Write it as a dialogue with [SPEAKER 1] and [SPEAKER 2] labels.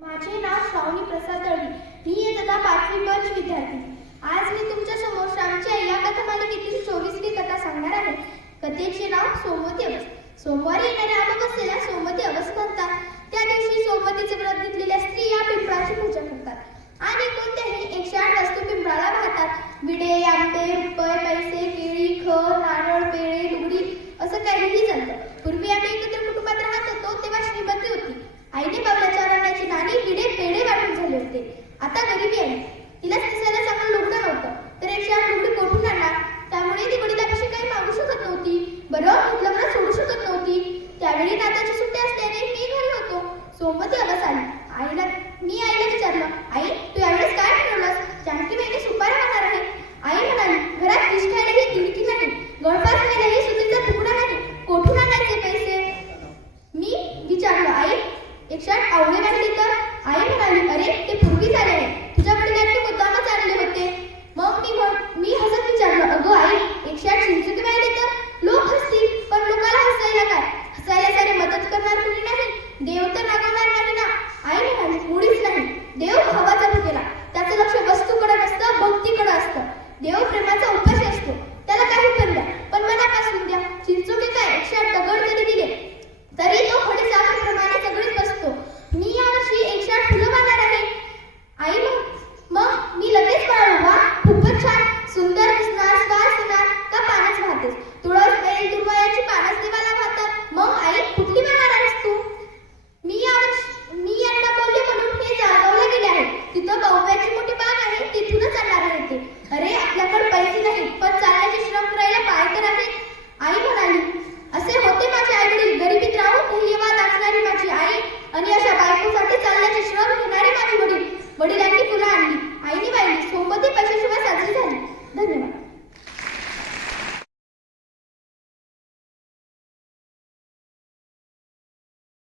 [SPEAKER 1] माझे नाव श्रावणी प्रसाद दळवी. मी इयत्ता पाचवी वर्ष विद्यार्थी. आज मी तुमच्यासमोर श्यामची आई कथा मालिकेतील चोवीसवी कथा सांगणार आहे. कथेचे नाव सोमवती अवस सोमवारी येणाऱ्या अमावस्येला सोमवती अवस म्हणतात त्या दिवशी सोमवतीचे व्रत घेतलेल्या स्त्रिया पिंपळाची पूजा करतात. सोमवती अवस आली आईला मी आईला विचारलं आई तू यावेळेस काय ठरवलंस जानकी महिने सुपारी होणार आहे. आई म्हणाली घरात फिश खायला ही दिडकी नाही गळफास खायला ही सुतीचा तुकडा नाही कोठून आणायचे पैसे? मी विचारलं आई एकशे आठ आवडे वाटली तर? आई नाही पोळीच नाही. देव खबर